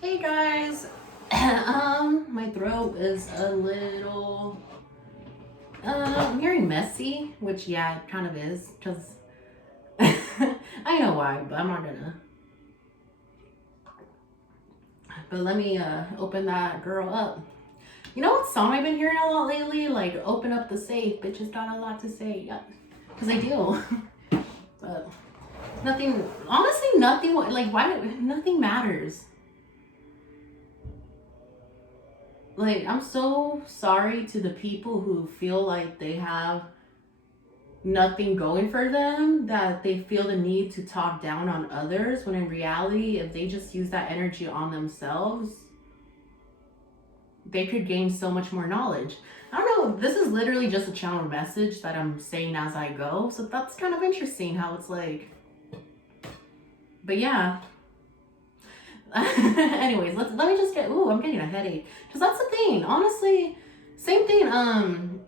Hey guys, my throat is a little, very messy, which yeah, it kind of is, cause I know why, but I'm not gonna. But let me open that girl up. You know what song I've been hearing a lot lately? Like, open up the safe, bitches got a lot to say. Yeah, cause I do. But nothing, honestly, nothing. Like, why? Nothing matters. Like, I'm so sorry to the people who feel like they have nothing going for them, that they feel the need to talk down on others, when in reality, if they just use that energy on themselves, they could gain so much more knowledge. I don't know, this is literally just a channel message that I'm saying as I go, so that's kind of interesting how it's like. But yeah. Anyways, let me just get, ooh, I'm getting a headache, because that's the thing, honestly. Same thing,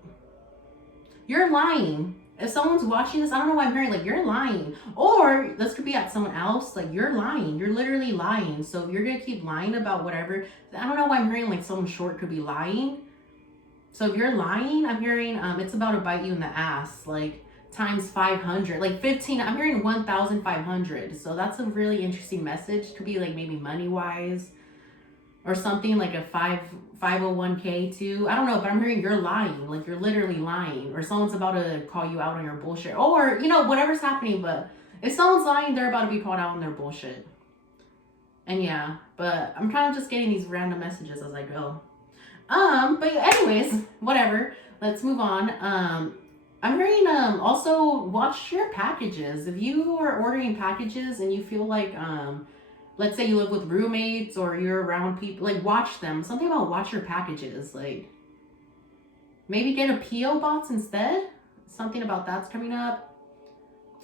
you're lying. If someone's watching this, I don't know why I'm hearing like you're lying. Or this could be at someone else, like you're lying. You're literally lying. So if you're gonna keep lying about whatever, I don't know why I'm hearing like someone short could be lying. So if you're lying, I'm hearing it's about to bite you in the ass, like times 500, like 15. I'm hearing 1,500. So that's a really interesting message. Could be like maybe money wise, or something like a 501k too. I don't know, but I'm hearing you're lying, like you're literally lying, or someone's about to call you out on your bullshit, or whatever's happening. But if someone's lying, they're about to be called out on their bullshit. And yeah, but I'm kind of just getting these random messages as I go. But anyways, whatever. Let's move on. I'm hearing also watch your packages. If you are ordering packages and you feel like let's say you live with roommates or you're around people, like watch them. Something about watch your packages. Like maybe get a PO box instead. Something about that's coming up.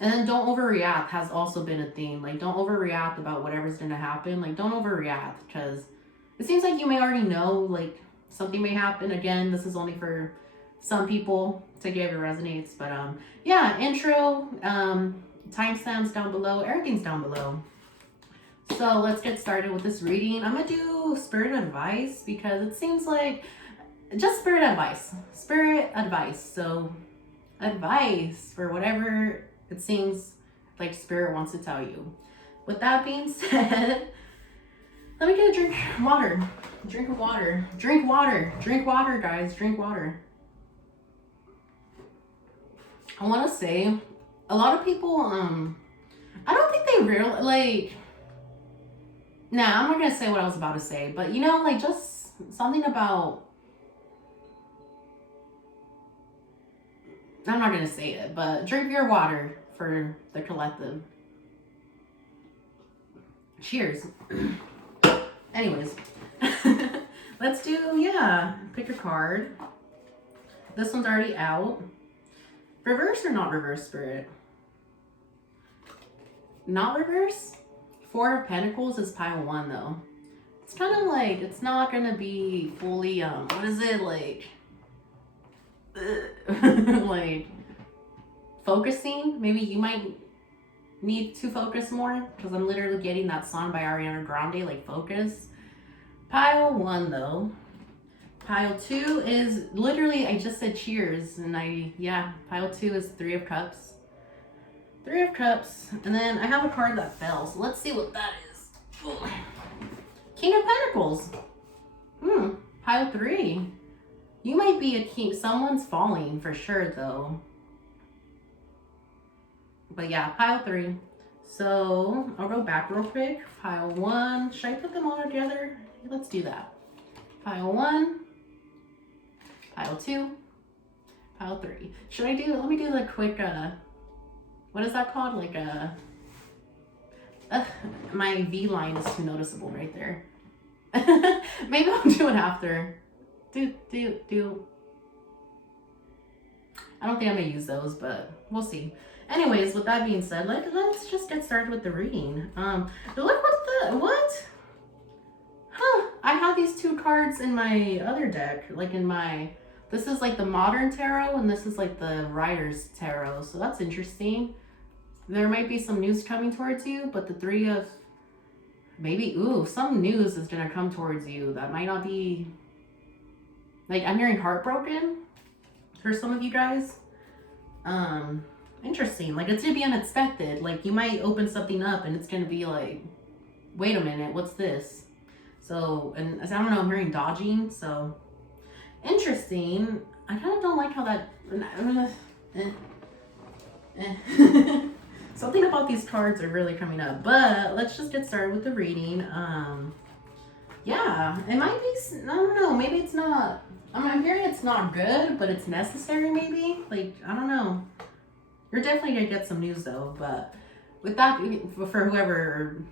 And then don't overreact has also been a theme. Like don't overreact about whatever's gonna happen. Like don't overreact, because it seems like you may already know like something may happen. Again, this is only for some people to give it resonates. But yeah, intro, timestamps down below, everything's down below. So let's get started with this reading. I'm gonna do spirit advice because it seems like just spirit advice. Spirit advice. So advice for whatever it seems like spirit wants to tell you. With that being said, let me get a drink of water. Drink of water. Drink water. Drink water, guys. Drink water. I want to say a lot of people I don't think they really like. Nah, I'm not gonna say what I was about to say, but like just something about. I'm not gonna say it, but drink your water for the collective. Cheers. Anyways, let's do, pick a card. This one's already out. Reverse or not reverse, Spirit? Not reverse? Four of Pentacles is pile one, though. It's kind of like, it's not gonna be fully, what is it, like, like, focusing? Maybe you might need to focus more, because I'm literally getting that song by Ariana Grande, like, focus. Pile one, though. Pile two is literally, I just said cheers, and pile two is Three of Cups. Three of Cups, and then I have a card that fell, so let's see what that is. King of Pentacles. Pile three. You might be a king. Someone's falling for sure, though. But yeah, pile three. So I'll go back real quick. Pile one. Should I put them all together? Let's do that. Pile one. Pile two. Pile three. Should I do, let me do the quick, what is that called? Like my V line is too noticeable right there. Maybe I'll do it after. Do. I don't think I'm gonna use those, but we'll see. Anyways, with that being said, let's just get started with the reading. Look what? Huh, I have these two cards in my other deck, like in my, this is like the Modern Tarot, and this is like the Rider's Tarot, so that's interesting. There might be some news coming towards you, but the Three of maybe, ooh, some news is gonna come towards you that might not be, like, I'm hearing heartbroken for some of you guys. Interesting. Like, it's gonna be unexpected. Like, you might open something up and it's gonna be like, wait a minute, what's this? So, and I don't know, I'm hearing dodging, so interesting. I kind of don't like how that. Something about these cards are really coming up, but let's just get started with the reading. Yeah, it might be. I don't know. Maybe it's not. I'm hearing it's not good, but it's necessary. Maybe. Like, I don't know. You're definitely gonna get some news though. But with that, for whoever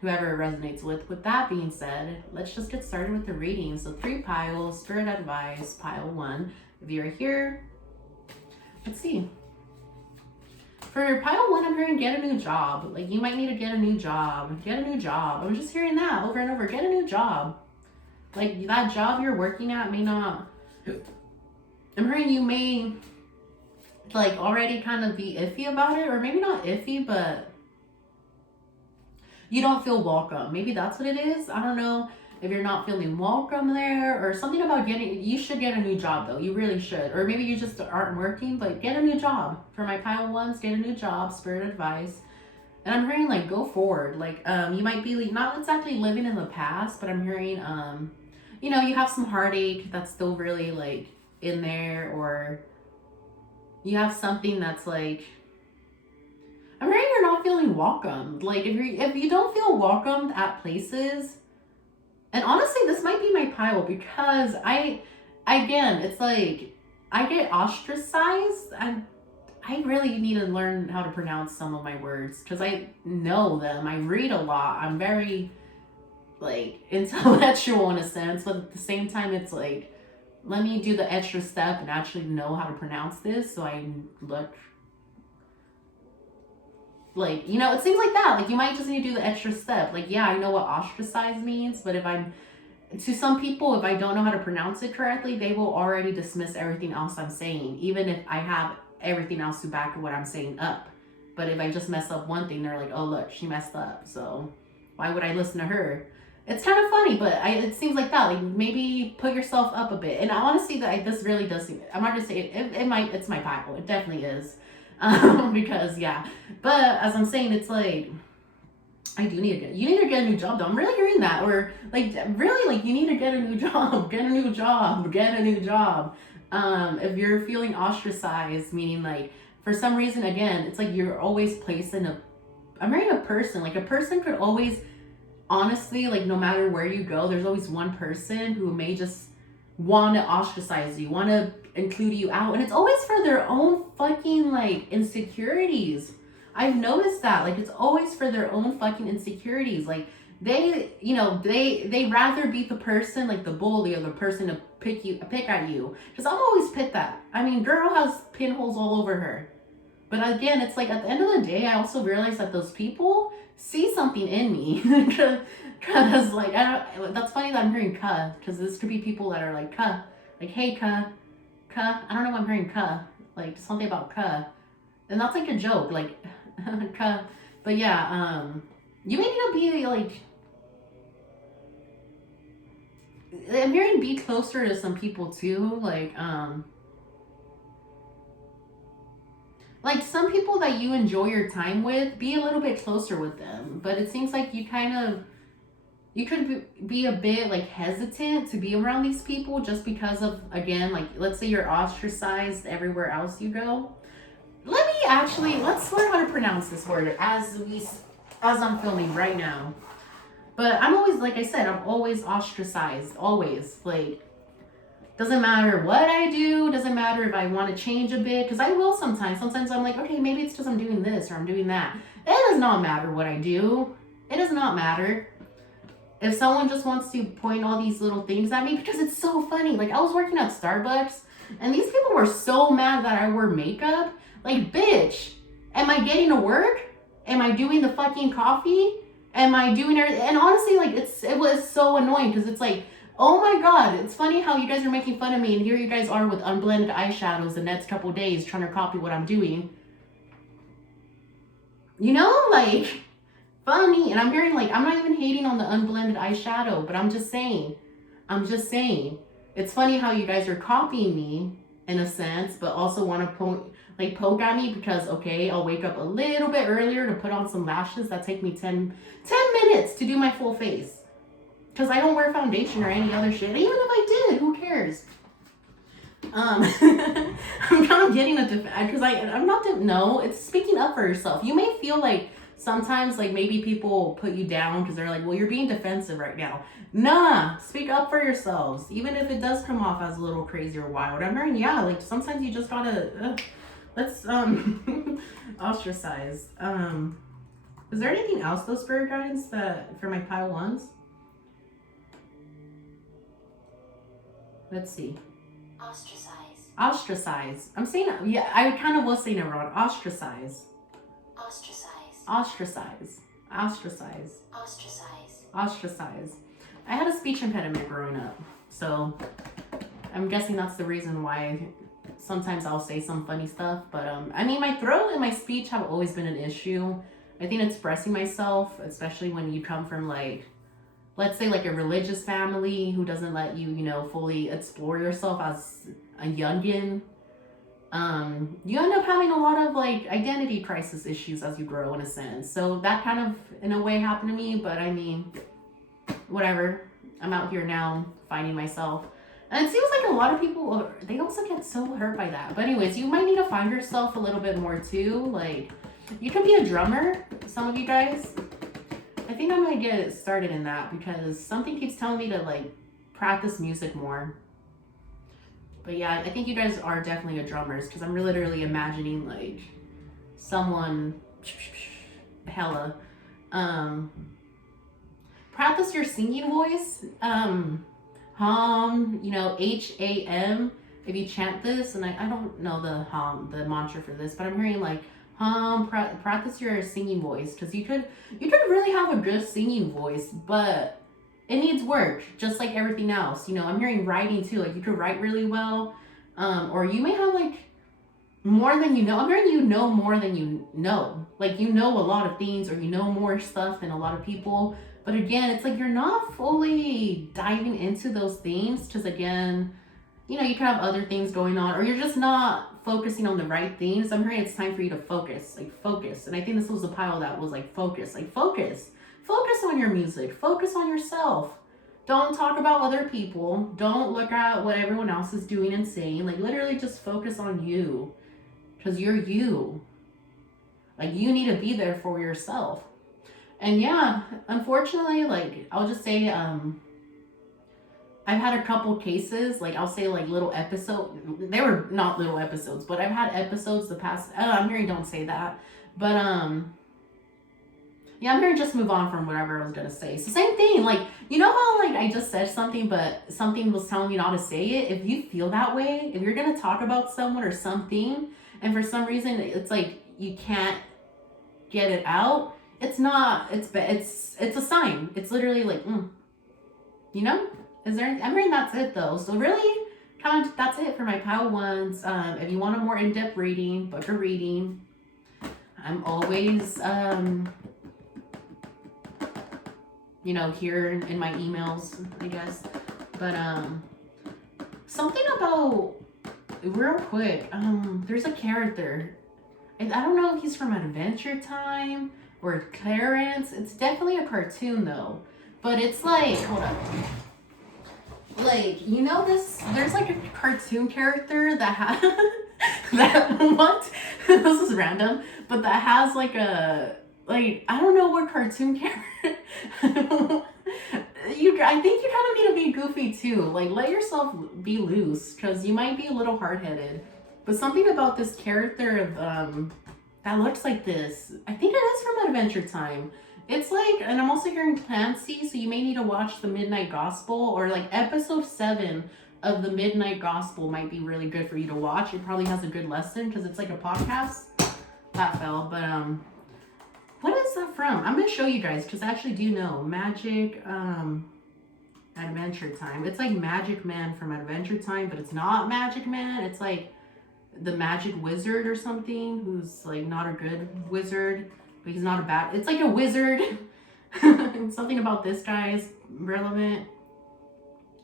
whoever it resonates with. With that being said, let's just get started with the reading. So 3 piles, spirit advice, pile 1. If you're here, let's see. For pile 1, I'm hearing get a new job. Like, you might need to get a new job. Get a new job. I'm just hearing that over and over. Get a new job. Like, that job you're working at may not. I'm hearing you may, like, already kind of be iffy about it. Or maybe not iffy, but you don't feel welcome. Maybe that's what it is. I don't know if you're not feeling welcome there, or something about you should get a new job though. You really should. Or maybe you just aren't working, but get a new job. For my pile 1s, get a new job, spirit advice. And I'm hearing, like, go forward. Like, you might be not exactly living in the past, but I'm hearing, you have some heartache that's still really, like, in there, or you have something that's, like, I'm hearing you're not feeling welcomed. Like, if you don't feel welcomed at places, and honestly, this might be my pile, because it's like, I get ostracized. I really need to learn how to pronounce some of my words, because I know them. I read a lot. I'm very, like, intellectual in a sense, but at the same time, it's like, let me do the extra step and actually know how to pronounce this, so I look like, it seems like that. Like, you might just need to do the extra step. Like, yeah, I know what ostracized means, but to some people, if I don't know how to pronounce it correctly, they will already dismiss everything else I'm saying, even if I have everything else to back what I'm saying up. But if I just mess up one thing, they're like, oh, look, she messed up, so why would I listen to her? It's kind of funny, but it seems like that. Like, maybe put yourself up a bit. And I want to see that this really does seem, I'm not just saying it's my Bible. It definitely is. Because, yeah. But as I'm saying, it's like, you need to get a new job though. I'm really hearing that. Or, like, really, like, you need to get a new job. Get a new job. Get a new job. If you're feeling ostracized, meaning, like, for some reason, again, it's like you're always placed in I'm hearing a person. Like, a person could always, honestly, like, no matter where you go, there's always one person who may just want to ostracize you, want to include you out, and it's always for their own fucking, like, insecurities. I've noticed that. Like, it's always for their own fucking insecurities. Like, they rather be the person, like, the bully, or the person to pick at you. Because I'm always picked that. I mean, girl has pinholes all over her. But again, it's like, at the end of the day, I also realize that those people see something in me. Because, like, that's funny that I'm hearing "ka," because this could be people that are like, "ka," like, hey, "ka," "ka." I don't know why I'm hearing "ka," like, something about "ka," and that's like a joke, like, "ka." But yeah, you may need to be, like, I'm hearing be closer to some people too, like, some people that you enjoy your time with, be a little bit closer with them. But it seems like you could be a bit, like, hesitant to be around these people, just because of, again, like, let's say you're ostracized everywhere else you go. Let's learn how to pronounce this word as I'm filming right now. But I'm always, like I said, I'm always ostracized, always. Like, doesn't matter what I do, doesn't matter if I want to change a bit, because I will sometimes. Sometimes I'm like, okay, maybe it's just I'm doing this or I'm doing that. It does not matter what I do. It does not matter. If someone just wants to point all these little things at me, because it's so funny. Like, I was working at Starbucks, and these people were so mad that I wore makeup. Like, bitch, am I getting to work? Am I doing the fucking coffee? Am I doing everything? And honestly, like, it was so annoying, because it's like, oh my god, it's funny how you guys are making fun of me, and here you guys are with unblended eyeshadows the next couple days trying to copy what I'm doing. Like, funny. And I'm hearing like, I'm not even hating on the unblended eyeshadow, but I'm just saying, it's funny how you guys are copying me in a sense, but also want to poke at me because, okay, I'll wake up a little bit earlier to put on some lashes that take me 10 minutes to do my full face. Because I don't wear foundation or any other shit. Even if I did, who cares? I'm kind of getting because I'm not, no, it's speaking up for yourself. You may feel like sometimes like maybe people put you down because they're like, well, you're being defensive right now. Nah, speak up for yourselves. Even if it does come off as a little crazy or wild. I'm hearing, yeah, like sometimes you just gotta, let's, ostracize. Is there anything else, though, spirit guides, that for my pile ones? Let's see. Ostracize. I'm saying, yeah, I kind of was saying it wrong. Ostracize. Ostracize. I had a speech impediment growing up, so I'm guessing that's the reason why sometimes I'll say some funny stuff. But I mean, my throat and my speech have always been an issue. I think expressing myself, especially when you come from like, let's say like a religious family who doesn't let you, fully explore yourself as a youngin', you end up having a lot of like identity crisis issues as you grow in a sense. So that kind of in a way happened to me, but I mean, whatever. I'm out here now finding myself. And it seems like a lot of people, they also get so hurt by that. But anyways, you might need to find yourself a little bit more too. Like, you can be a drummer, some of you guys. I think I'm gonna get started in that because something keeps telling me to like practice music more. But yeah, I think you guys are definitely a drummers because I'm literally imagining like someone hella practice your singing voice. HAM, HAM. If you chant this, and I don't know the mantra for this, but I'm hearing like practice your singing voice because you could really have a good singing voice, but it needs work just like everything else. I'm hearing writing too, like you could write really well, or you may have like more than you know. I'm hearing more than you know, like a lot of things, or more stuff than a lot of people. But again, it's like you're not fully diving into those things because again, you could have other things going on, or you're just not focusing on the right things. I'm hearing it's time for you to focus. And I think this was a pile that was like focus. Focus on your music. Focus on yourself. Don't talk about other people. Don't look at what everyone else is doing and saying. Like literally just focus on you. Because you're you. Like you need to be there for yourself. And yeah, unfortunately, like I'll just say, I've had a couple cases, like I'll say like little episodes. They were not little episodes, but I've had episodes the past, I'm hearing don't say that. But yeah, I'm hearing just move on from whatever I was gonna say. So same thing, like, how like I just said something, but something was telling you not to say it. If you feel that way, if you're gonna talk about someone or something, and for some reason it's like you can't get it out, it's a sign. It's literally like, Is there? I'm hearing that's it though. So really, kind of that's it for my pile ones. If you want a more in-depth reading, book a reading. I'm always, here in my emails, I guess. But something about real quick. There's a character. I don't know if he's from Adventure Time or Clarence. It's definitely a cartoon though. But it's like, hold up. Like, there's like a cartoon character that has, this is random, but that has like I don't know what cartoon character, I think you kind of need to be goofy too, like let yourself be loose, because you might be a little hard-headed, but something about this character of, that looks like this, I think it is from Adventure Time. It's like, and I'm also hearing Clancy, so you may need to watch the Midnight Gospel, or like episode 7 of the Midnight Gospel might be really good for you to watch. It probably has a good lesson because it's like a podcast. That fell, but what is that from? I'm gonna show you guys because I actually do know. Magic Adventure Time. It's like Magic Man from Adventure Time, but it's not Magic Man. It's like the Magic Wizard or something, who's like not a good wizard. but he's not a bad. It's like a wizard. Something about this guy is relevant.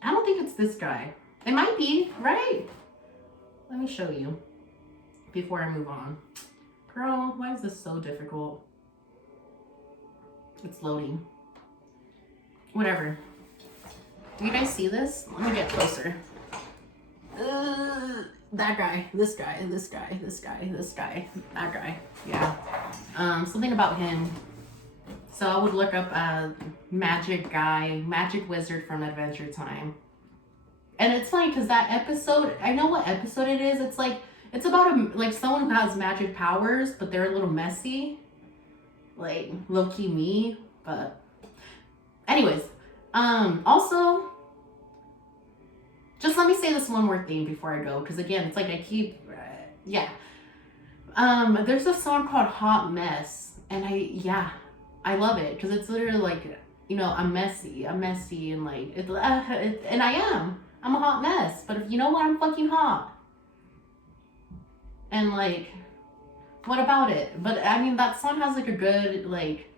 I don't think it's this guy. It might be, right? Let me show you before I move on. Girl, why is this so difficult? It's loading. Whatever. Do you guys see this? Let me get closer. That guy, this guy, this guy, this guy, this guy, that guy. Yeah. Something about him. So I would look up a magic guy, magic wizard from Adventure Time. And it's funny because that episode, I know what episode it is. It's like, it's about like someone who has magic powers, but they're a little messy. Like low-key me, but anyways. Also, just let me say this one more thing before I go, because again, it's like I keep, yeah. There's a song called Hot Mess, and I love it, because it's literally like, you know, I'm messy, and like, and I am. I'm a hot mess, but if you know what, I'm fucking hot. And like, what about it? But I mean, that song has like a good, like,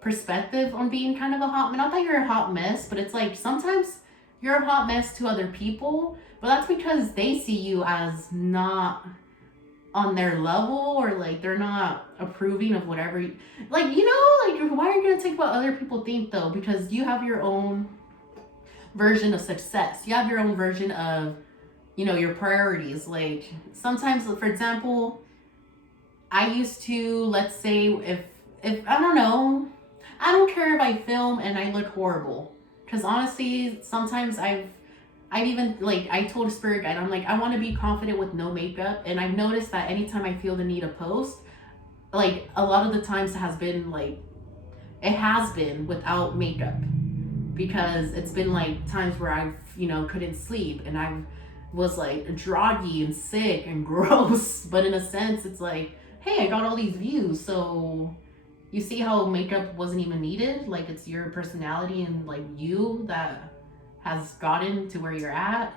perspective on being kind of a hot, not that you're a hot mess, but it's like sometimes you're a hot mess to other people, but that's because they see you as not on their level, or like they're not approving of whatever like, you know, like why are you gonna take what other people think though? Because you have your own version of success, you have your own version of, you know, your priorities. Like sometimes, for example, I used to, let's say if I don't know, I don't care if I film and I look horrible, because honestly sometimes I've even, like, I told Spirit Guide, I'm like, I want to be confident with no makeup, and I've noticed that anytime I feel the need to post, like a lot of the times it has been without makeup, because it's been like times where I've, you know, couldn't sleep and I was like droggy and sick and gross, but in a sense it's like, hey, I got all these views, so you see how makeup wasn't even needed. Like, it's your personality and like you that has gotten to where you're at.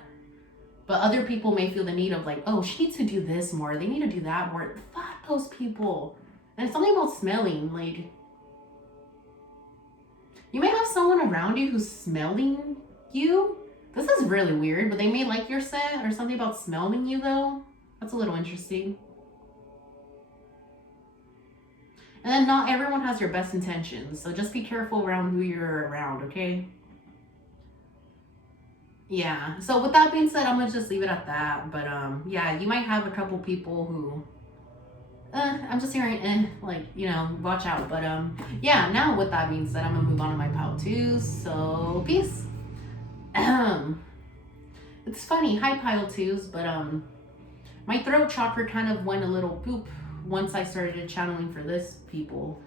But other people may feel the need of like, oh, she needs to do this more, they need to do that more. Fuck those people. And it's something about smelling. Like, you may have someone around you who's smelling you. This is really weird, but they may like your scent, or something about smelling you though. That's a little interesting. And then not everyone has your best intentions, so just be careful around who you're around, okay? Yeah, so with that being said, I'm gonna just leave it at that. But yeah, you might have a couple people who, I'm just hearing, like, you know, watch out. But yeah, now with that being said, I'm gonna move on to my pile 2, so peace. It's funny, hi pile 2s, but my throat chakra kind of went a little poop once I started channeling for this people,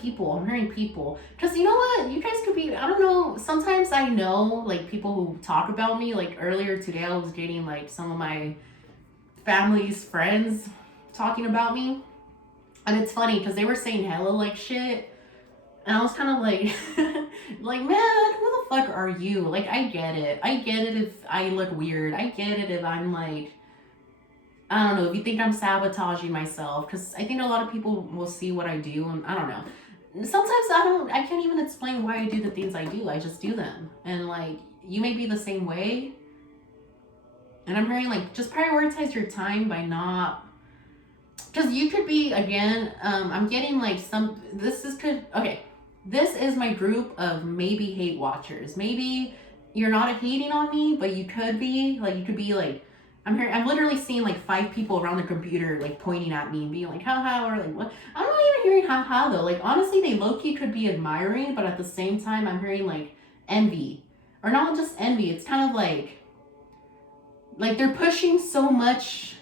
I'm hearing people, because you know what, you guys could be, I don't know, sometimes I know like people who talk about me. Like earlier today I was getting like some of my family's friends talking about me, and it's funny because they were saying hella like shit, and I was kind of like like, man, who the fuck are you? Like, I get it if I look weird, I get it if I'm like, I don't know, if you think I'm sabotaging myself, because I think a lot of people will see what I do, and I don't know. Sometimes I can't even explain why I do the things I do. I just do them. And like, you may be the same way. And I'm hearing like, just prioritize your time by not, because you could be, again, I'm getting like this is my group of maybe hate watchers. Maybe you're not hating on me, but you could be, like, you could be like, I'm literally seeing like 5 people around the computer like pointing at me and being like, haha, or like, what? I'm not even hearing haha though. Like, honestly, they low-key could be admiring, but at the same time, I'm hearing like envy. Or not just envy, it's kind of like they're pushing so much,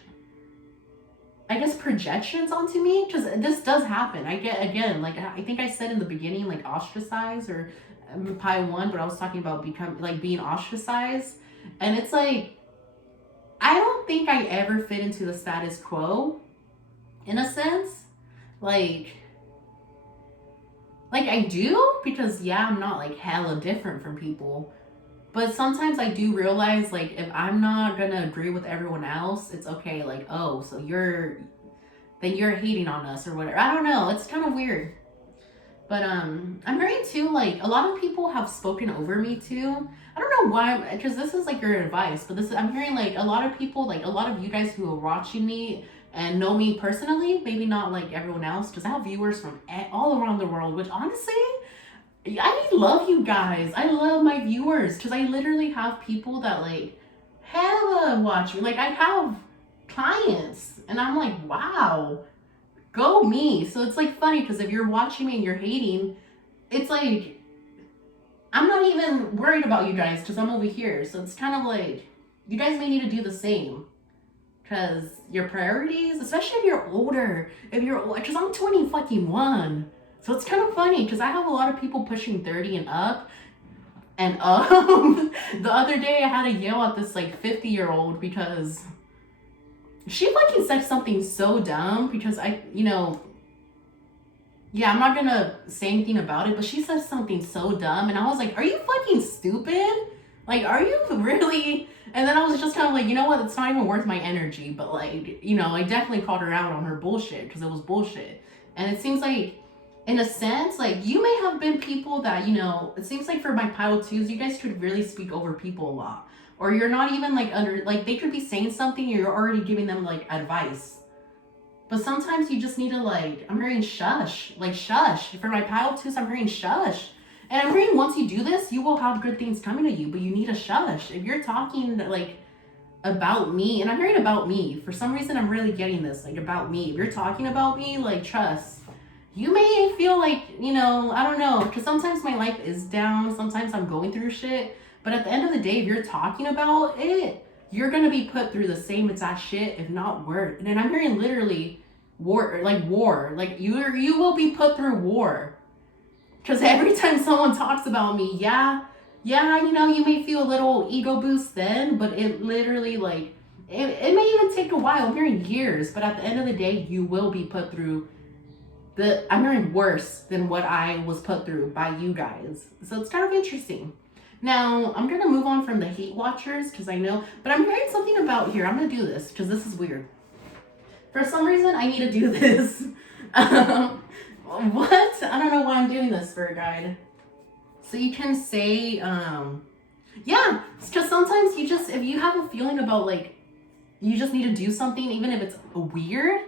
I guess, projections onto me, because this does happen. I get, again, like, I think I said in the beginning, like, ostracized, or Pi 1, but I was talking about being ostracized. And it's like, I don't think I ever fit into the status quo, in a sense. Like I do, because yeah, I'm not like hella different from people. But sometimes I do realize, like, if I'm not gonna agree with everyone else, it's okay. Like, oh, so you're then you're hating on us or whatever. I don't know. It's kind of weird. But I'm hearing too, like a lot of people have spoken over me too. I don't know why, because this is like your advice, but I'm hearing like a lot of people, like a lot of you guys who are watching me and know me personally, maybe not like everyone else, because I have viewers from all around the world, which honestly, I love you guys. I love my viewers because I literally have people that like hella watch me. Like I have clients, and I'm like, wow, go me. So it's like funny because if you're watching me and you're hating, it's like I'm not even worried about you guys because I'm over here. So it's kind of like you guys may need to do the same because your priorities, especially if you're older, because I'm 20 fucking one. So it's kind of funny because I have a lot of people pushing 30 and up. And the other day I had to yell at this like 50-year-old because she fucking said something so dumb because yeah, I'm not gonna say anything about it, but she said something so dumb and I was like, are you fucking stupid? Like, are you really? And then I was just kind of like, you know what? It's not even worth my energy. But like, I definitely called her out on her bullshit because it was bullshit. And it seems like, in a sense, like you may have been people that, it seems like for my pile twos, you guys could really speak over people a lot. Or you're not even like they could be saying something, and you're already giving them like advice. But sometimes you just need to like, I'm hearing shush. Like shush. For my pile twos, I'm hearing shush. And I'm hearing once you do this, you will have good things coming to you, but you need a shush. If you're talking like about me, and I'm hearing about me, for some reason I'm really getting this, like about me. If you're talking about me, like trust. You may feel like, I don't know, because sometimes my life is down, sometimes I'm going through shit, but at the end of the day, if you're talking about it, you're going to be put through the same exact shit, if not worse. And I'm hearing literally war, like you will be put through war. Because every time someone talks about me, yeah, you may feel a little ego boost then, but it literally like, it may even take a while, I'm hearing years, but at the end of the day, you will be put through I'm hearing worse than what I was put through by you guys. So it's kind of interesting. Now, I'm going to move on from the hate watchers because I know, but I'm hearing something about here. I'm going to do this because this is weird. For some reason, I need to do this. What? I don't know why I'm doing this for a guide. So you can say, yeah, because sometimes if you have a feeling about like, you just need to do something, even if it's weird,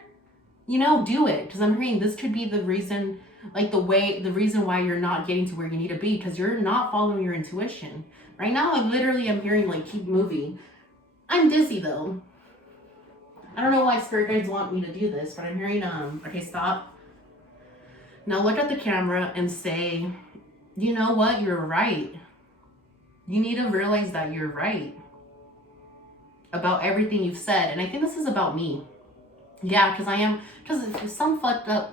do it. Because I'm hearing this could be the reason, like the reason why you're not getting to where you need to be, because you're not following your intuition. Right now, I literally am hearing like keep moving. I'm dizzy though. I don't know why spirit guides want me to do this, but I'm hearing, okay, stop. Now look at the camera and say, you know what? You're right. You need to realize that you're right about everything you've said. And I think this is about me. Yeah, because it's some fucked up,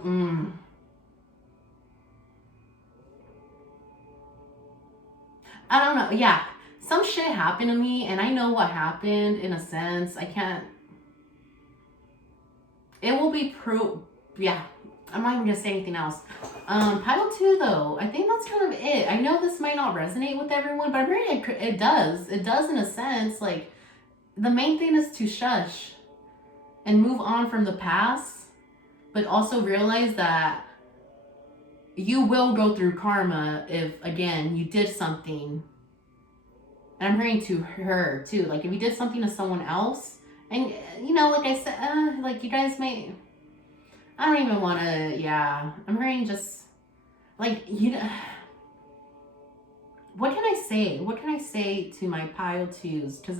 I don't know, yeah. Some shit happened to me, and I know what happened, in a sense. It will be yeah. I'm not even gonna say anything else. Pile 2, though, I think that's kind of it. I know this might not resonate with everyone, but I'm hearing it does. It does in a sense, like, the main thing is to shush and move on from the past, but also realize that you will go through karma if, again, you did something. And I'm hearing to her, too. Like, if you did something to someone else, and, like I said, like, you guys may... I don't even want to, yeah. I'm hearing just, like, what can I say? What can I say to my pile 2s? Because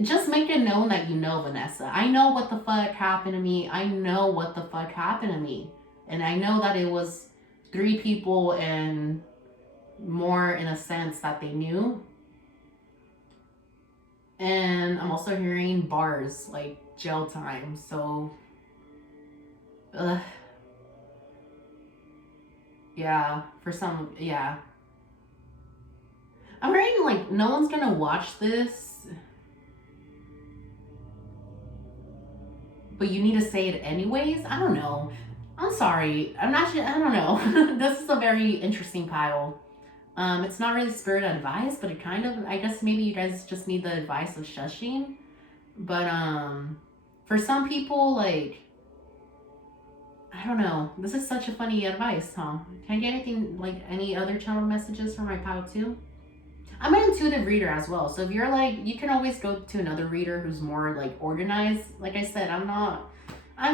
just make it known that you know, Vanessa. I know what the fuck happened to me. I know what the fuck happened to me. And I know that it was 3 people and more in a sense that they knew. And I'm also hearing bars, like jail time. So, yeah, for some, yeah. I'm hearing like no one's gonna watch this, but you need to say it anyways. I don't know. I'm sorry. I'm not sure. I don't know. This is a very interesting pile. It's not really spirit advice, but it kind of, I guess maybe you guys just need the advice of shushing. But for some people, like, I don't know. This is such a funny advice, Tom. Can I get anything, like any other channel messages for my pile too? I'm an intuitive reader as well. So if you're like, you can always go to another reader who's more like organized. Like I said, I'm not, I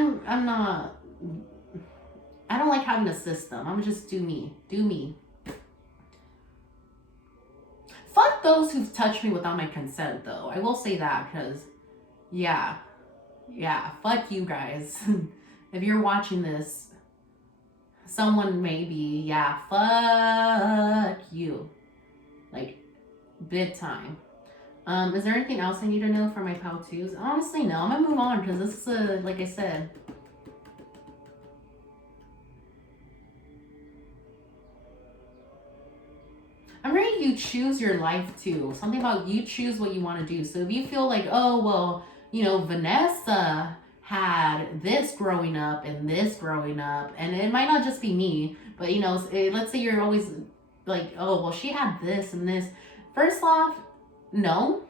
don't like having a system. I'm just do me. Do me. Fuck those who've touched me without my consent, though. I will say that because, yeah, fuck you guys. If you're watching this, someone maybe, yeah, fuck you. Like, big time. Is there anything else I need to know for my pal twos? Honestly, no. I'm gonna move on because this is like I said. I'm ready you choose your life too. Something about you choose what you want to do. So if you feel like, oh, well, Vanessa had this growing up and this growing up, and it might not just be me, but let's say you're always like, oh, well, she had this and this. First off, no,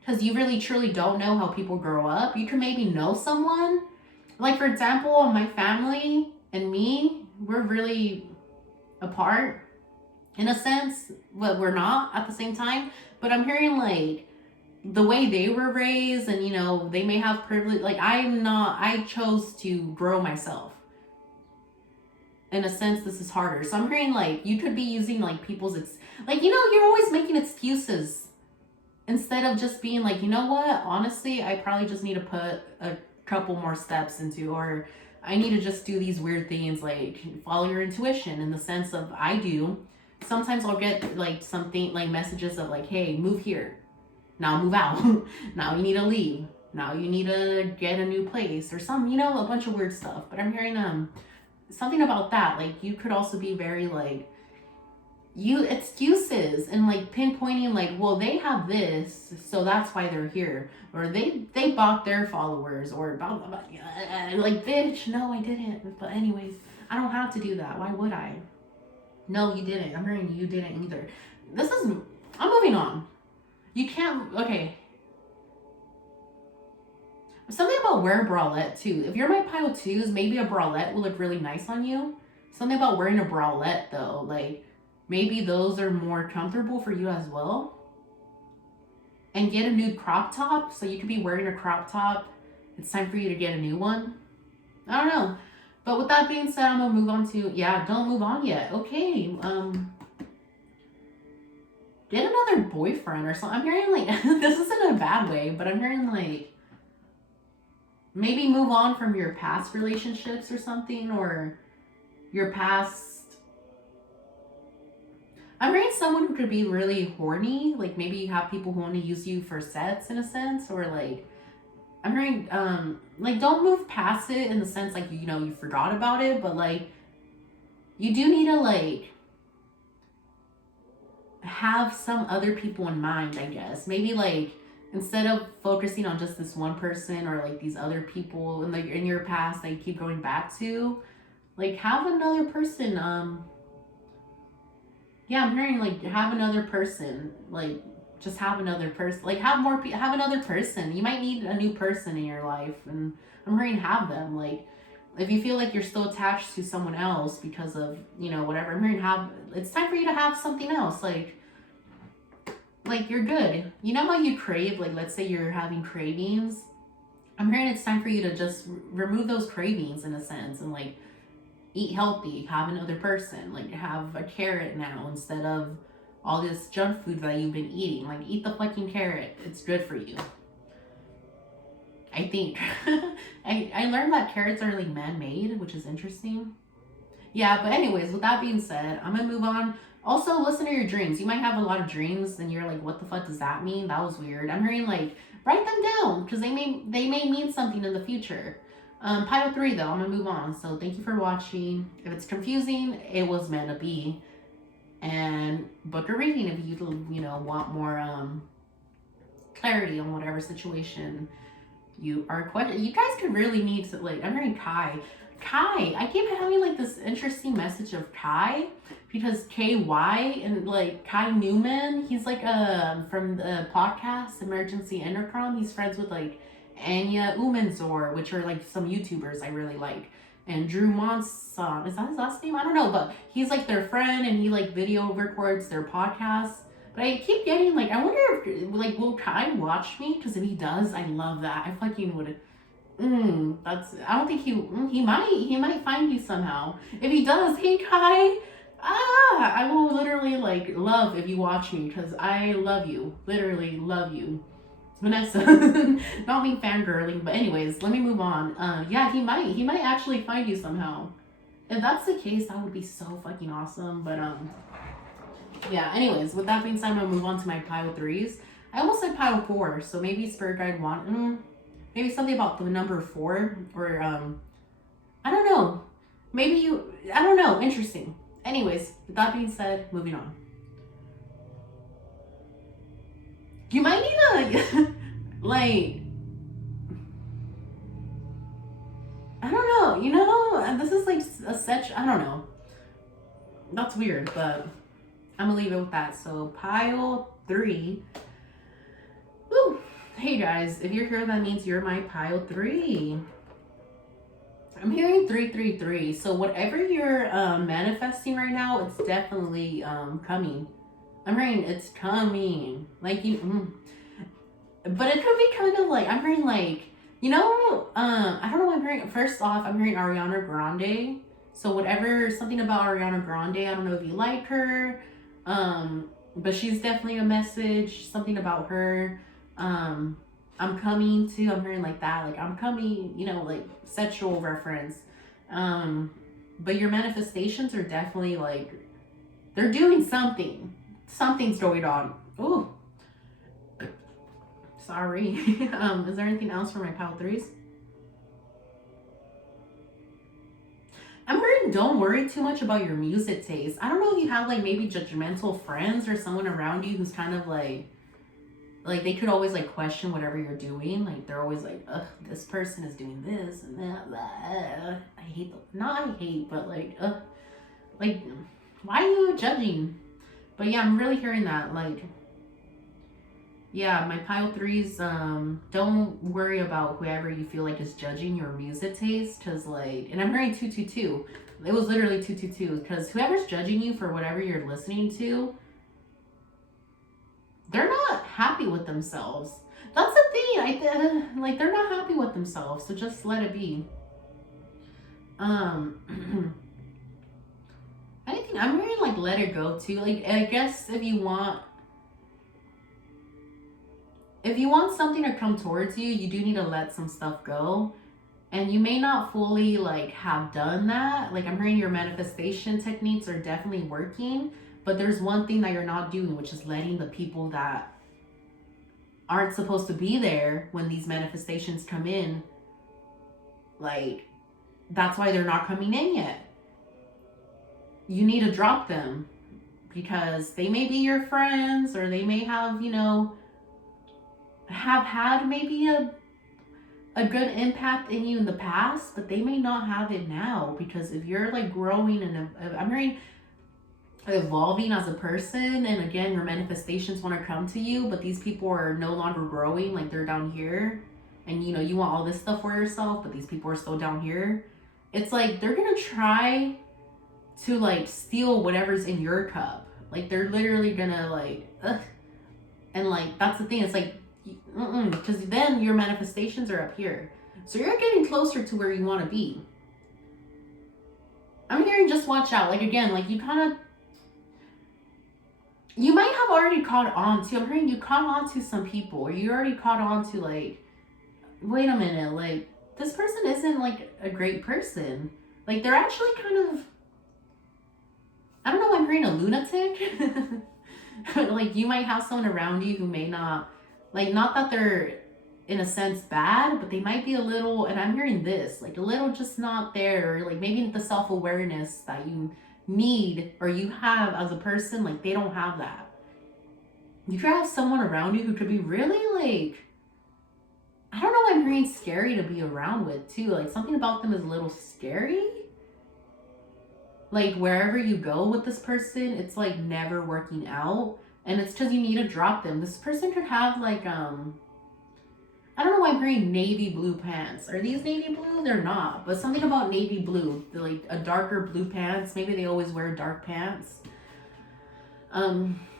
because you really truly don't know how people grow up. You can maybe know someone. Like, for example, my family and me, we're really apart in a sense, but we're not at the same time. But I'm hearing like the way they were raised, and they may have privilege. Like, I chose to grow myself. In a sense, this is harder. So I'm hearing like you could be using like people's you're always making excuses instead of just being like, you know what, honestly, I probably just need to put a couple more steps into, or I need to just do these weird things, like follow your intuition, in the sense of I do. Sometimes I'll get like something like messages of like, hey, move here, now move out. Now you need to leave, now you need to get a new place, or some a bunch of weird stuff. But I'm hearing something about that, like you could also be very like you excuses and like pinpointing like, well, they have this, so that's why they're here, or they bought their followers, or blah blah blah. Like, bitch, no, I didn't. But anyways, I don't have to do that. Why would I? No, you didn't. I'm hearing you didn't either. I'm moving on. You can't. Okay. Something about wear a bralette too. If you're my pile twos, maybe a bralette will look really nice on you. Something about wearing a bralette though, like maybe those are more comfortable for you as well. And get a new crop top, so you could be wearing a crop top. It's time for you to get a new one. I don't know. But with that being said, I'm gonna move on to, don't move on yet. Okay. Get another boyfriend or something. I'm hearing like this isn't in a bad way, but I'm hearing like maybe move on from your past relationships or something, or your past. I'm hearing someone who could be really horny. Like, maybe you have people who want to use you for sets in a sense, or like I'm hearing like, don't move past it in the sense like you forgot about it, but like you do need to like have some other people in mind, I guess. Maybe like instead of focusing on just this one person, or like these other people in your past that you keep going back to, like have another person. I'm hearing like have another person, like just have another person, like have another person. You might need a new person in your life, and I'm hearing have them. Like, if you feel like you're still attached to someone else because of whatever, I'm hearing it's time for you to have something else. Like you're good. You know how you crave, like let's say you're having cravings. I'm hearing it's time for you to just remove those cravings in a sense, and like eat healthy, have another person, like have a carrot now instead of all this junk food that you've been eating. Like, eat the fucking carrot. It's good for you. I think. I learned that carrots are like man-made, which is interesting. Yeah, but anyways, with that being said, I'm gonna move on. Also, listen to your dreams. You might have a lot of dreams and you're like, what the fuck does that mean? That was weird. I'm hearing like, write them down, because they may mean something in the future. Pile 3 though, I'm gonna move on. So thank you for watching. If it's confusing, it was meant to be. And book a reading if you want more clarity on whatever situation you are questioning. You guys could really need to, like, I'm hearing Kai. I keep having like this interesting message of Kai, because KY and like Kai Newman, he's like from the podcast Emergency Intercom. He's friends with like Anya Umanzor, which are like some YouTubers I really like. and Drew Monson. Is that his last name? I don't know, but he's like their friend and he like video records their podcasts. But I keep getting like, I wonder if like will Kai watch me? Because if he does, I love that. I fucking would. That's. I don't think he might find you somehow. If he does, hey Kai, I will literally like love if you watch me because I love you, literally love you. Vanessa, not me fangirling, but anyways, let me move on. Yeah, he might actually find you somehow. If that's the case, that would be so fucking awesome. But yeah. Anyways, with that being said, I'm gonna move on to my pile threes. I almost said pile four, so maybe Spirit Guide one. Maybe something about the number four, or I don't know. Maybe you, I don't know. Interesting. Anyways, with that being said, moving on. You might need a like. I don't know. You know, this is like a such. I don't know. That's weird, but I'm gonna leave it with that. So pile three. Woo. Hey guys, if you're here, that means you're my pile three. I'm hearing 333. So whatever you're manifesting right now, it's definitely coming. I'm hearing it's coming. Like you, but it could be kind of like I'm hearing like you know I don't know what I'm hearing. First off, I'm hearing Ariana Grande. So whatever something about Ariana Grande. I don't know if you like her, but she's definitely a message. Something about her. I'm coming too. I'm hearing like that. Like I'm coming. You know, like sexual reference. But your manifestations are definitely like they're doing something. Something's going on. Ooh. Sorry. Is there anything else for my pile threes? I'm hearing don't worry too much about your music taste. I don't know if you have like maybe judgmental friends or someone around you who's kind of like they could always like question whatever you're doing. Like they're always like, ugh, this person is doing this and that. Blah. I hate not I hate, but like why are you judging? But yeah, I'm really hearing that. Like, yeah, my pile threes, don't worry about whoever you feel like is judging your music taste. Cause like, and I'm hearing 222. It was literally 222. Cause whoever's judging you for whatever you're listening to, they're not happy with themselves. That's the thing. Like they're not happy with themselves. So just let it be. Anything I'm hearing like let it go too. Like I guess if you want something to come towards you, you do need to let some stuff go. And you may not fully like have done that. Like I'm hearing your manifestation techniques are definitely working, but there's one thing that you're not doing, which is letting the people that aren't supposed to be there when these manifestations come in, like that's why they're not coming in yet. You need to drop them because they may be your friends or they may have, you know, have had maybe a good impact in you in the past, but they may not have it now because if you're like growing and I'm hearing evolving as a person, and again your manifestations want to come to you, but these people are no longer growing, like they're down here, and you know you want all this stuff for yourself, but these people are still down here. It's like they're gonna try to like steal whatever's in your cup. Like they're literally gonna like ugh. And like that's the thing, it's like because then your manifestations are up here, so you're getting closer to where you want to be. I'm hearing just watch out. Like again, like you might have already caught on to, I'm hearing you caught on to some people, or you already caught on to like, wait a minute, like this person isn't like a great person. Like they're actually kind of, I don't know, I'm hearing a lunatic. Like you might have someone around you who may not, like not that they're in a sense bad, but they might be a little, and I'm hearing this, like a little just not there, or like maybe the self-awareness that you need or you have as a person, like they don't have that. You could have someone around you who could be really like, I don't know, I'm hearing scary to be around with too. Like something about them is a little scary. Like wherever you go with this person, it's like never working out. And it's because you need to drop them. This person could have like I don't know why I'm wearing navy blue pants. Are these navy blue? They're not. But something about navy blue, like a darker blue pants. Maybe they always wear dark pants.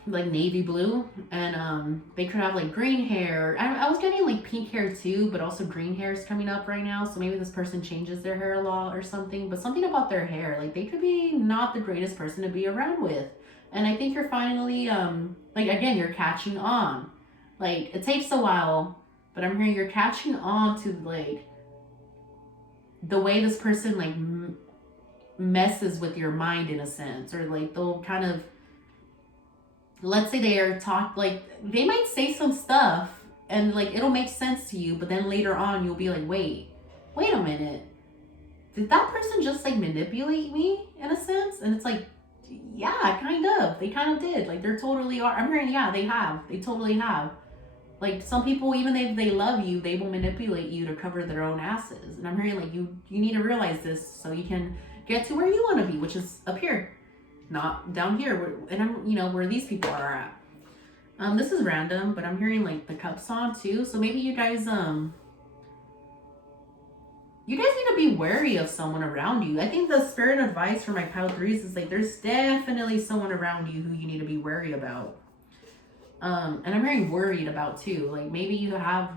Like navy blue, and they could have like green hair. I was getting like pink hair too, but also green hair is coming up right now, so maybe this person changes their hair a lot or something. But something about their hair, like they could be not the greatest person to be around with. And I think you're finally like, again, you're catching on. Like it takes a while, but I'm hearing you're catching on to like the way this person like messes with your mind in a sense, or like they'll kind of, let's say they are talk, like they might say some stuff and like it'll make sense to you, but then later on you'll be like, wait a minute, did that person just like manipulate me in a sense? And it's like, yeah, kind of, they kind of did. Like they're totally are. I'm hearing, yeah, they totally have. Like some people, even if they love you, they will manipulate you to cover their own asses. And I'm hearing like you need to realize this so you can get to where you want to be, which is up here, not down here. And I'm, where these people are at. This is random, but I'm hearing like the cup song too. So maybe you guys need to be wary of someone around you. I think the spirit advice for my pile threes is like there's definitely someone around you who you need to be wary about. And I'm very worried about too. Like maybe you have,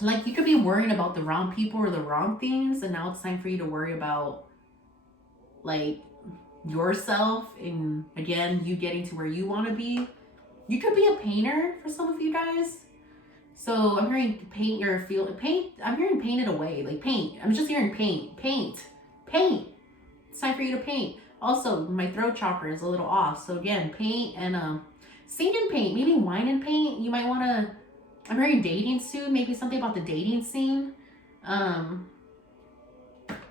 like you could be worrying about the wrong people or the wrong things, and now it's time for you to worry about like yourself and again you getting to where you want to be. You could be a painter for some of you guys. So I'm hearing paint your field. Paint. I'm hearing paint it away. Like paint. I'm just hearing paint. It's time for you to paint. Also, my throat chakra is a little off. So again, paint and sing and paint. Maybe wine and paint. You might want to. I'm hearing dating soon. Maybe something about the dating scene.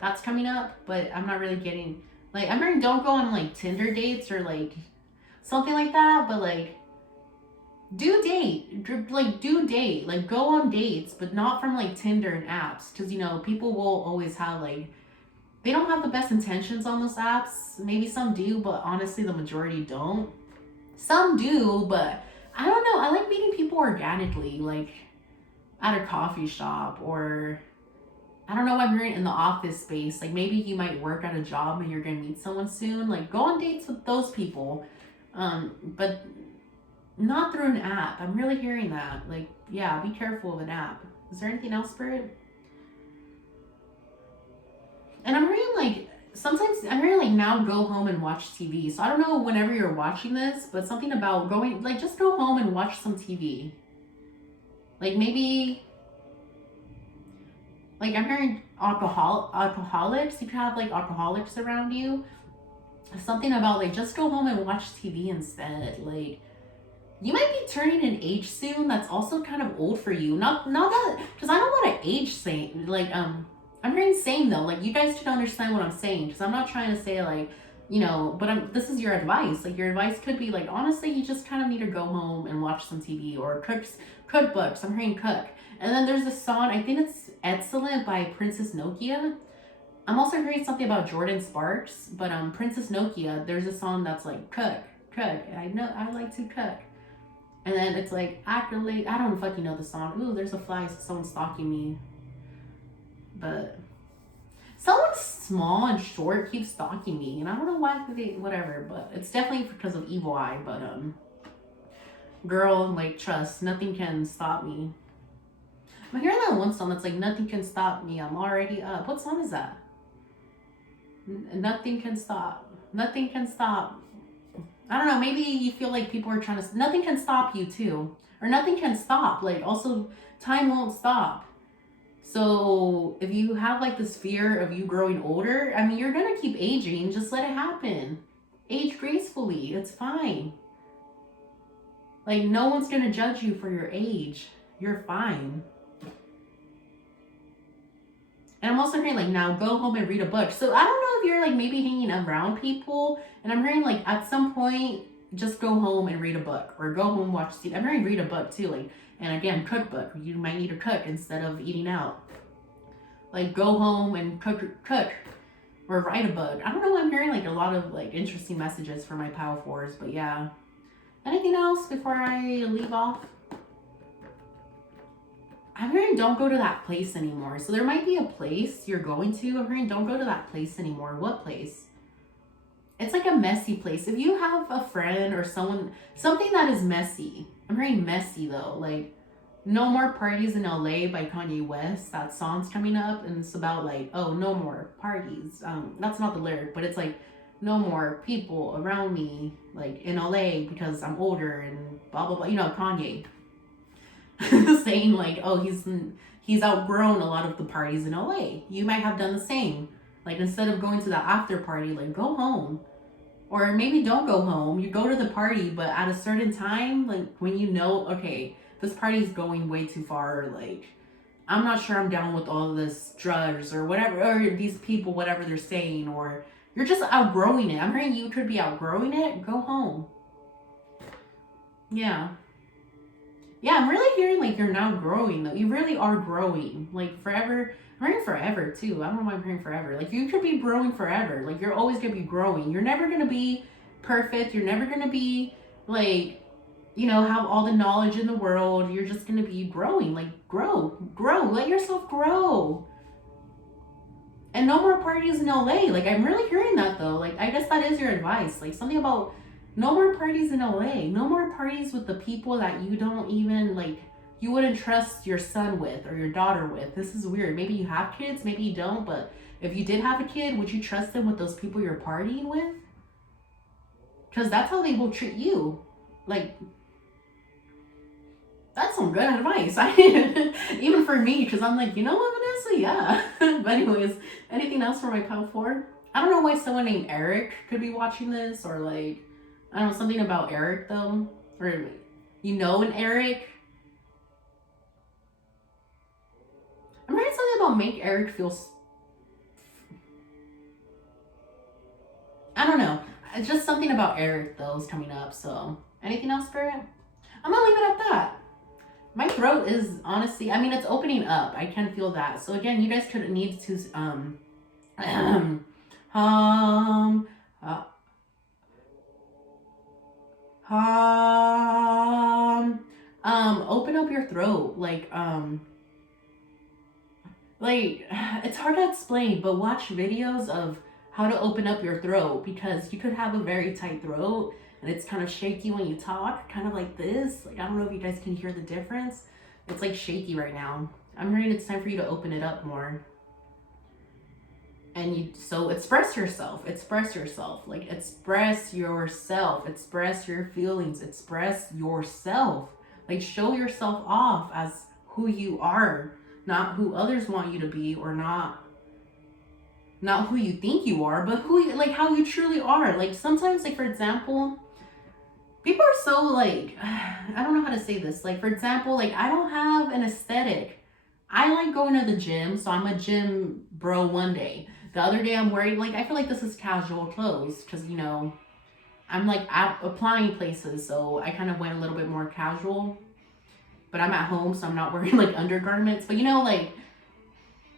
That's coming up, but I'm not really getting. Like I'm hearing don't go on like Tinder dates or like something like that. But like do date. Like go on dates, but not from like Tinder and apps, because people will always have like. They don't have the best intentions on those apps. Maybe some do, but honestly, the majority don't. Some do, but I don't know. I like meeting people organically, like at a coffee shop, or I don't know, I'm hearing in the office space. Like maybe you might work at a job and you're gonna meet someone soon. Like go on dates with those people, but not through an app. I'm really hearing that. Like, yeah, be careful of an app. Is there anything else, Spirit? And I'm hearing like, sometimes I'm hearing like now go home and watch TV. So I don't know whenever you're watching this, but something about going, like just go home and watch some TV. Like maybe, like I'm hearing alcoholics. You can have like alcoholics around you. Something about like just go home and watch TV instead. Like you might be turning an age soon that's also kind of old for you. Not that, because I don't want to age say like I'm hearing same though. Like you guys should understand what I'm saying, because I'm not trying to say like, but this is your advice. Like your advice could be like, honestly, you just kind of need to go home and watch some TV or cook books. I'm hearing cook. And then there's a song, I think it's Excellent by Princess Nokia. I'm also hearing something about Jordan Sparks, but Princess Nokia, there's a song that's like cook. I know I like to cook. And then it's like accolade. I don't fucking know the song. Ooh, there's a fly. Someone's stalking me. But someone small and short keeps stalking me, and I don't know why whatever, but it's definitely because of evil eye. But girl, like trust, nothing can stop me. I'm hearing that one song that's like nothing can stop me. I'm already up. What song is that? Nothing can stop. Nothing can stop. I don't know. Maybe you feel like people are trying to. Nothing can stop you too, or nothing can stop. Like also, time won't stop. So if you have like this fear of you growing older, I mean, you're gonna keep aging. Just let it happen. Age gracefully. It's fine. Like no one's gonna judge you for your age. You're fine. And I'm also hearing like now go home and read a book. So I don't know if you're like maybe hanging around people, and I'm hearing like at some point just go home and read a book, or go home watch TV. I'm hearing read a book too, like, and again cookbook. You might need to cook instead of eating out. Like go home and cook, or write a book. I don't know. I'm hearing like a lot of like interesting messages for my Power Fours, but yeah. Anything else before I leave off? I'm hearing don't go to that place anymore. So there might be a place you're going to. I'm hearing don't go to that place anymore. What place? It's like a messy place. If you have a friend or someone, something that is messy. I'm hearing messy though. Like, no more parties in LA by Kanye West. That song's coming up, and it's about like, oh, no more parties. That's not the lyric, but it's like, no more people around me, like in LA because I'm older and blah blah blah. You know, Kanye saying like, oh, he's outgrown a lot of the parties in LA. You might have done the same. Like, instead of going to the after party, like, go home. Or maybe don't go home. You go to the party, but at a certain time, like when you know, okay, this party's going way too far, like I'm not sure I'm down with all of this drugs or whatever, or these people, whatever they're saying, or you're just outgrowing it. I'm hearing you could be outgrowing it. Go home. Yeah. Yeah, I'm really hearing like you're now growing though. You really are growing. Like forever. I'm hearing forever too. I don't know why I'm hearing forever. Like you could be growing forever. Like you're always gonna be growing. You're never gonna be perfect. You're never gonna be like, you know, have all the knowledge in the world. You're just gonna be growing. Like grow. Let yourself grow. And no more parties in LA. Like I'm really hearing that though. Like I guess that is your advice. Like something about no more parties in LA. No more parties with the people that you don't even like, you wouldn't trust your son with or your daughter with. This is weird. Maybe you have kids, maybe you don't, but if you did have a kid, would you trust them with those people you're partying with? Because that's how they will treat you. Like, that's some good advice. Even for me, because I'm like, you know what, Vanessa? Yeah. But anyways, anything else for my pile 4? I don't know why someone named Eric could be watching this, or like, I don't know, something about Eric though, or you know an Eric. I'm hearing something about make Eric feel. I don't know. It's just something about Eric though is coming up. So anything else, Spirit? I'm gonna leave it at that. My throat is honestly, I mean, it's opening up. I can feel that. So again, you guys could need to um uh, open up your throat, like it's hard to explain, but watch videos of how to open up your throat, because you could have a very tight throat and it's kind of shaky when you talk, kind of like this. Like I don't know if you guys can hear the difference. It's like shaky right now. I'm hearing it's time for you to open it up more. And you, so express yourself, like express yourself, express your feelings, express yourself, like show yourself off as who you are, not who others want you to be, or not who you think you are, but who, like how you truly are. Like sometimes, like for example, people are so like, I don't know how to say this, like for example, like I don't have an aesthetic. I like going to the gym, so I'm a gym bro one day. The other day I'm wearing, like, I feel like this is casual clothes because, you know, I'm like applying places, so I kind of went a little bit more casual. But I'm at home, so I'm not wearing like undergarments. But, you know, like,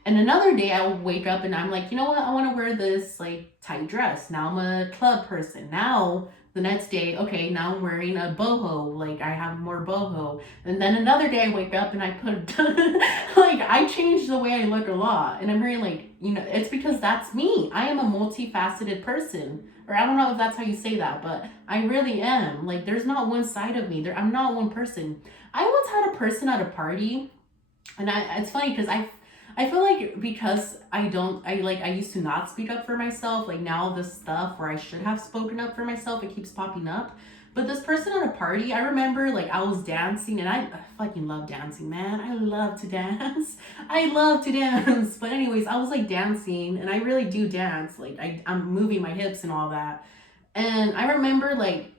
and another day I'll wake up and I'm like, you know what, I want to wear this like tight dress. Now I'm a club person. Now the next day, okay, now I'm wearing a boho, like I have more boho. And then another day I wake up and I put, like I change the way I look a lot. And I'm very like, you know, it's because that's me. I am a multifaceted person. Or I don't know if that's how you say that, but I really am. Like there's not one side of me. I'm not one person. I once had a person at a party, and it's funny because I feel like because I used to not speak up for myself, like now this stuff where I should have spoken up for myself, it keeps popping up. But this person at a party, I remember like I was dancing, and I fucking love dancing, man. I love to dance. I love to dance. But anyways, I was like dancing, and I really do dance. Like I'm moving my hips and all that. And I remember like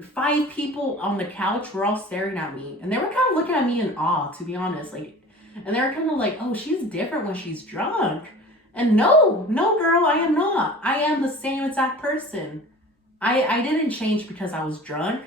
5 people on the couch were all staring at me, and they were kind of looking at me in awe, to be honest. Like, and they were kind of like, oh, she's different when she's drunk. And no, girl, I am not. I am the same exact person. I didn't change because I was drunk.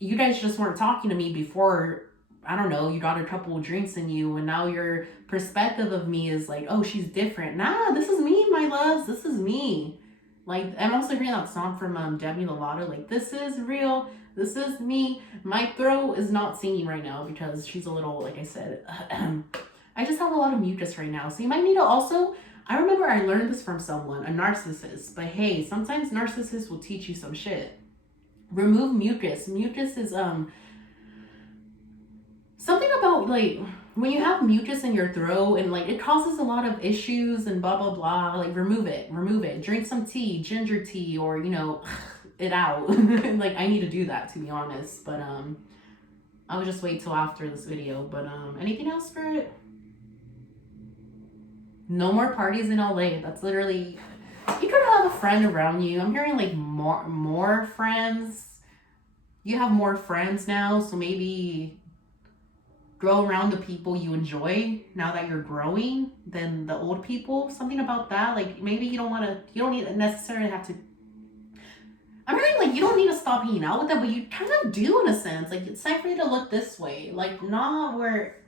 You guys just weren't talking to me before, I don't know, you got a couple of drinks in you, and now your perspective of me is like, oh, she's different. Nah, this is me, my loves. This is me. Like, I'm also hearing that song from Demi Lovato, like, this is real, this is me. My throat is not singing right now because she's a little, like I said, I just have a lot of mucus right now. So you might need to also, I remember I learned this from someone, a narcissist, but hey, sometimes narcissists will teach you some shit. Remove mucus. Mucus is, something about, like, when you have mucus in your throat and like it causes a lot of issues and blah blah blah, like remove it, drink some tea, ginger tea, or it out. Like, I need to do that, to be honest, but I'll just wait till after this video. But anything else for it? No more parties in LA. That's literally, you could have a friend around you. I'm hearing like more friends. You have more friends now, so maybe grow around the people you enjoy now that you're growing than the old people. Something about that. Like, maybe you don't need necessarily have to. I'm hearing like you don't need to stop hanging out with them, but you kind of do in a sense. Like, it's time for you to look this way. Like, not where,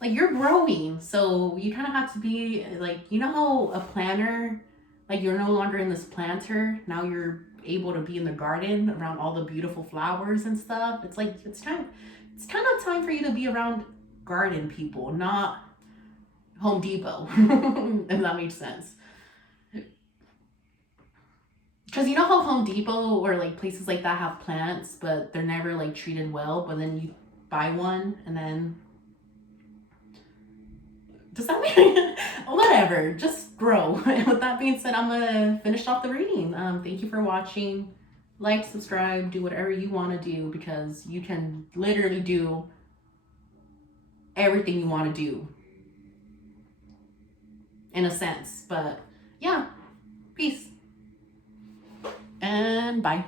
like, you're growing, so you kind of have to be like, how a planter, like, you're no longer in this planter. Now you're able to be in the garden around all the beautiful flowers and stuff. It's like it's kind of time for you to be around garden people, not Home Depot. If that makes sense. Because you know how Home Depot or like places like that have plants, but they're never like treated well, but then you buy one and then, does that mean whatever, just grow. And with that being said, I'm gonna finish off the reading. Thank you for watching. Like, subscribe, do whatever you want to do, because you can literally do everything you want to do in a sense. But yeah, peace and bye.